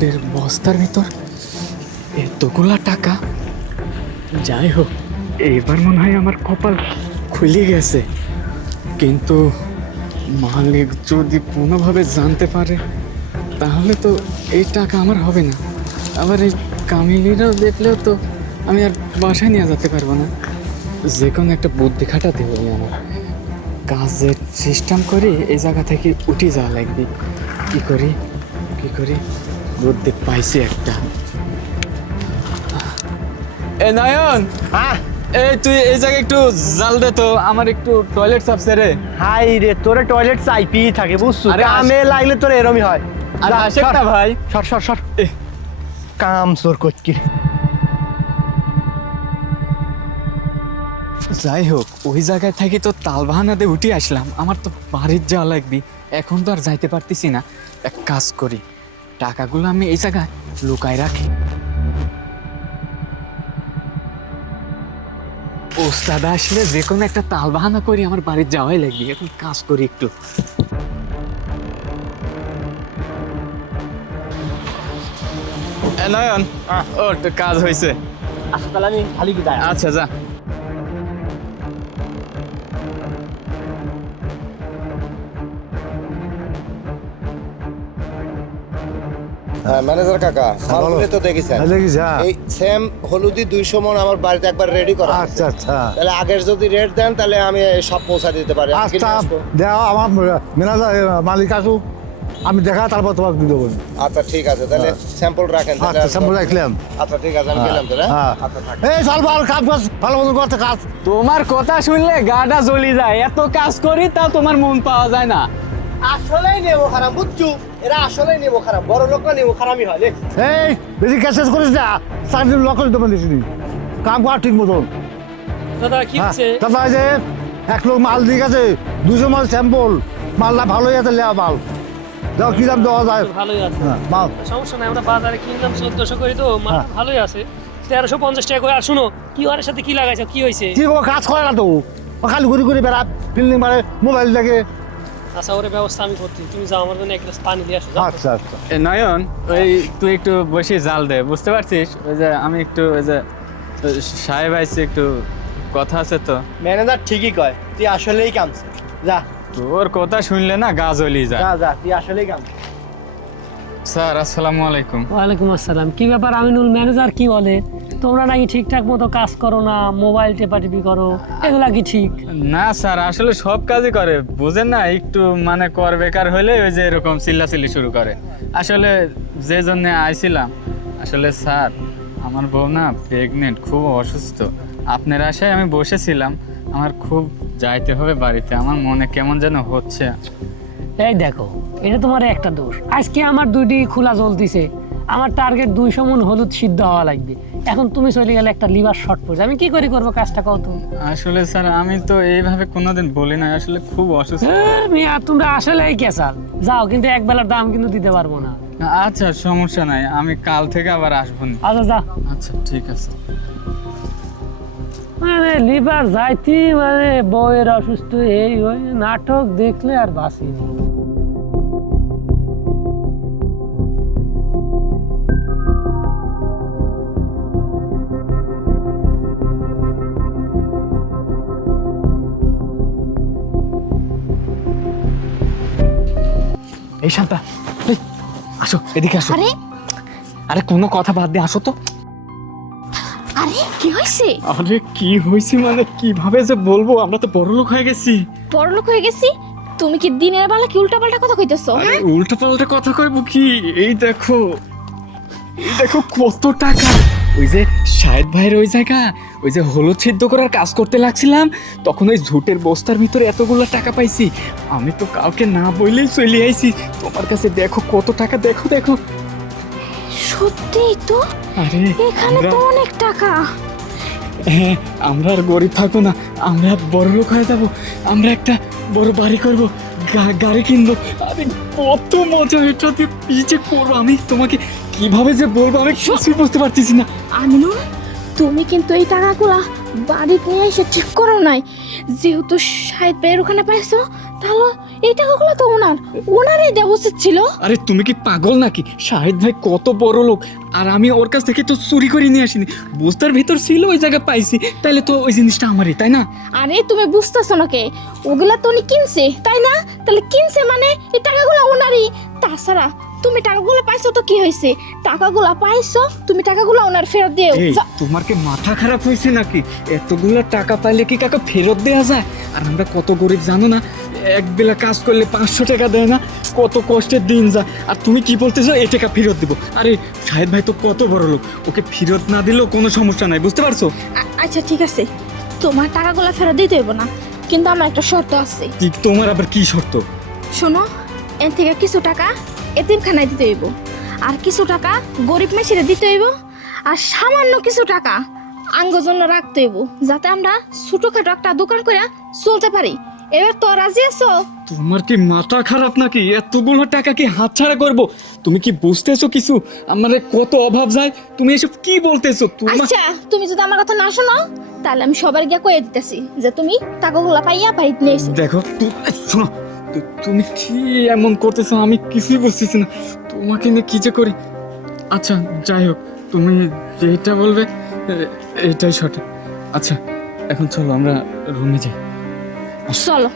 ঝুটের বস্তার ভিতর এতগুলা টাকা। যাই হোক, এবার মনে হয় আমার কপাল খুলে গেছে। কিন্তু মালিক যদি কোনোভাবে জানতে পারে তাহলে তো এই টাকা আমার হবে না। আবার এই কামিনীরাও দেখলেও তো আমি আর বাসায় নিয়ে যেতে পারবো না। যে কোনো একটা বুদ্ধি খাটাতে হবে আমার। কাজের সিস্টেম করে এই জায়গা থেকে উঠে যাওয়া লাগবে। কি করি বুদ্ধি পাইছি একটা। এ নয়ন, হ্যাঁ এই তুই এই জায়গায় একটু জাল দে তো, আমার একটু টয়লেট সাফছে রে। হাই রে, তোরে টয়লেট চাইপি থাকে বুঝছো, আরে কামে লাগলে তোর এরমই হয়। আরে যা, আসে সর, না ভাই। সর সর সর কাম চোর করছি। যাই হোক, ওই জায়গায় থেকে তো তালবাহানাতে উঠে আসলাম, আমার তো বাড়ির যাওয়া লাগবে। এখন তো আর যাইতে পারতেছি না। এক কাজ করি, টাকাগুলো আমি এই জায়গায় লুকায় রাখি। ওস্তাদ আসলে যে কোনো একটা তালবাহানা করি আমার বাড়ির যাওয়াই লাগবে। এখন কাজ করি একটু। নয়ন, ও কাজ হয়েছে। আচ্ছা তাহলে আমি খালি কি দাঁড়া। আচ্ছা যা। ম্যানেজার কাকা, মালগুলো তো দেখেছেন। এই সেম হলুদি 200 মণ আমার বাড়িতে একবার রেডি করা আছে। আচ্ছা আচ্ছা তাহলে আগের যদি রেট দেন তাহলে আমি সব পৌঁছা দিতে পারি। আমি কিনে আচ্ছা আসবো। দেওয়া আমার ম্যানেজার মালিক আসুক, আমি দেখা তারপর তোমাকে দিয়ে দেবো। আচ্ছা ঠিক আছে, তাহলে স্যাম্পল রাখেন তাহলে। আচ্ছা স্যাম্পল রাখলাম। আচ্ছা ঠিক আছে, আমি গেলাম তাহলে। হ্যাঁ আচ্ছা থাক। এই চল ভালো কাজ বাজ ভালো মতো করতে কাজ। তোমার কথা শুনলে গাটা জ্বলি যায়। এত কাজ করি তা তোমার মন পাওয়া যায় না। আসলেই নেবো খারাপ বুঝছো, এরা আসলেই নেবো খারাপ, বড় লোক না নেবো খারাপই হয় রে। এই বেশি ক্যাশ করিস না, 4 দিন লক করে দেবেন দিসনি কাম কর ঠিক মতন। দাদা কি হচ্ছে? দাদা এই যে 1 লোক মাল দিয়ে গেছে, 200 মাল স্যাম্পল, মালটা ভালোই আছে, লেয়া মাল দাও, কি দাম দেওয়া যায়? ভালোই আছে, হ্যাঁ মাল সমস্যা নাই। আমরা বাজারে কিনলাম 1400 করে, তো মাল হ্যাঁ। ভালোই আছে। 1350 টাকা করে। আর শুনো, কি ওর সাথে কি লাগাইছো, কি হয়েছে? কি ও কাজ করে না তো, ও খালি ঘুরি ঘুরি বেড়া, ফিল্ডিং মারে, মোবাইল দেখে। আচ্ছা, ওর ব্যবস্থা আমি করছি। তুমি যাও, আমার জন্য এক গ্লাস পানি দিয়ে আসো, যাও। আচ্ছা আচ্ছা এ নয়ন, ওই তুই একটু বসে জাল দে, বুঝতে পারছিস? ওই যে আমি একটু ওই যে সাহেব আইছে, একটু কথা আছে তো। ম্যানেজার ঠিকই কয়, তুই আসলেই কামছে। যা তোর কথা শুনলে না গা জ্বলি যায়। যা যা, তুই আসলেই কামছে। স্যার আসসালামু আলাইকুম। ওয়ালাইকুম আসসালাম। কি ব্যাপার আমিনুল, ম্যানেজার কি বলে? তোমরা নাকি ঠিকঠাক মতো কাজ করো না, মোবাইল টেপাটিপি করো, এগুলা কি ঠিক? না স্যার, আসলে সব কাজই করে, বুঝেন না? একটু মানে কর বেকার হলে ওই যে এরকম চিল্লাচিল্লি শুরু করে। আসলে যে জন্য আইছিলাম, আসলে স্যার আমার বউ না প্রেগনেন্ট, খুব অসুস্থ। আপনার আশায় আমি বসেছিলাম, আমার খুব যাইতে হবে বাড়িতে। আমার মনে কেমন যেন হচ্ছে। এই দেখো, এটা তোমার একটা দোষ। আজকে আমার 2টি খোলা জ্বলতিছে, আমার টার্গেট 200 মণ হলুদ সিদ্ধ হওয়া লাগবে। এখন তুমি চলে গেলে একটা লিভার শর্ট পড়ছে, আমি কি করে করবো কাজটা, কও তুমি? আসলে স্যার আমি তো এইভাবে কোনোদিন বলি না, আসলে খুব অসুস্থ। মিয়া তোমরা আসলেই কেসাল। যাও, কিন্তু এক বেলার দাম কিন্তু দিতে পারবো না। আচ্ছা সমস্যা নাই, আমি কাল থেকে আবার আসবো না। আচ্ছা যা। আচ্ছা ঠিক আছে। মানে লিভার যাইতি, মানে বউয়ের অসুস্থ, এই ওই নাটক দেখলে আর বাঁচিনি। এই শান্তা, এই আসো এদিকে আসো। আরে আরে কোনো কথা বাদ দিয়ে আসো তো। আরে কি হয়েছে? আরে কি হয়েছে মানে কিভাবে যে বলবো, আমরা তো বড়লোক হয়ে গেছি। বড়লোক হয়ে গেছি? তুমি কি দিনের বেলা কি উল্টাপাল্টা কথা কইতেছো? আরে উল্টো পাল্টা কথা কইবো কি? এই দেখো, এই দেখো কত টাকা। ওই যে শাহেদ ভাইয়ের ওই জায়গা, ওই যে হলুদ সিদ্ধ করার কাজ করতে লাগছিলাম, তখন ওই ঝুটের বস্তার ভিতরে এতগুলো টাকা পাইছি। আমি তো কাউকে না বললেই চলে আইছি তোমার কাছে। দেখো কত টাকা, দেখো দেখো। সত্যিই তো, আরে এখানে তো অনেক টাকা। হ্যাঁ, আমরা আর গরিব থাকবো না, আমরা বড় লোক হয়ে যাবো। আমরা একটা বড় বাড়ি করবো, গাড়ি কিনবো। আরে কত মজা, এটা দিয়ে কি যে করবো আমি তোমাকে কিভাবে যে বলবো, আমি কিছুই বুঝতে পারতেছি না। আমিনুল, তুমি কিন্তু এই টাকাগুলা বাড়িতে নিয়ে এসে ঠিক করো নাই, যেহেতু শাহিদ ভাইয়ের ওখানে পাইছো, তাহলে এই টাকাগুলো তো ওনারই দেওয়া উচিত ছিল। আরে তুমি কি পাগল নাকি? শাহিদ ভাই কত বড় লোক, আর আমি ওর কাছ থেকে তো চুরি করে নিয়ে আসিনি, বস্তার ভিতর ছিল, ওই জায়গায় পাইছি, তাহলে তো ওই জিনিসটা আমারই, তাই না? আরে তুমি বুঝতেছো না কে, ওগুলা তো উনি কিনছে তাই না? তাহলে কিনছে মানে এই টাকাগুলো ওনারই। তাছাড়া তুমি টাকাগুলো পাইছো তো কি হয়েছে, টাকাগুলো পাইছো, তুমি টাকাগুলো ওনার ফেরত দিও। এই তোমার কি মাথা খারাপ হয়েছে নাকি? এতগুলো টাকা পাইলে কি কাকা ফেরত দেওয়া যায়? আর আমরা কত গরিব জানো না, এক বেলা কাজ করলে 500 টাকা দেয় না, কত কষ্টের দিন যায়, আর তুমি কি বলতেছো এই টাকা ফেরত দেবো? আরে শাহেদ ভাই তো কত বড় লোক, ওকে ফেরত না দিলেও কোনো সমস্যা নাই, বুঝতে পারছো? আচ্ছা ঠিক আছে, তোমার টাকাগুলো ফেরত দিতে হইব না, কিন্তু আমার একটা শর্ত আছে। তোমার আবার কি শর্ত? শোনো, এর থেকে কিছু টাকা এতিমখানায় দিতে হইব, আর কিছু টাকা গরিব মেশিনে দিতে হইব, আর সামান্য কিছু টাকা আঙ্গর জন্য রাখতে হইব, যাতে আমরা ছোটখাটো একটা দোকান করে চলতে পারি। এবার তো রাজি আছো? তোমার কি মাথা খারাপ নাকি? এতগুলো টাকা কি হাতছাড়া করব? তুমি কি বুঝতেছো কিছু? আমার কত অভাব যায়, তুমি এসব কি বলতেছো? তোমার আচ্ছা, তুমি যদি আমার কথা না শোনো, তাহলে আমি সবার গিয়ে কয়ে দিতেছি যে তুমি টাকাগুলো পাইয়া বাড়িতে নিয়ে এসো। দেখো শোনো, তুমি কি এমন করতেছো, আমি কিছুই বুঝতেছি না, তোমাকে নিয়ে কি যে করি। আচ্ছা যাই হোক, তুমি যেটা বলবে এটাই সঠিক। আচ্ছা এখন চলো আমরা রুমে যাই। চলো।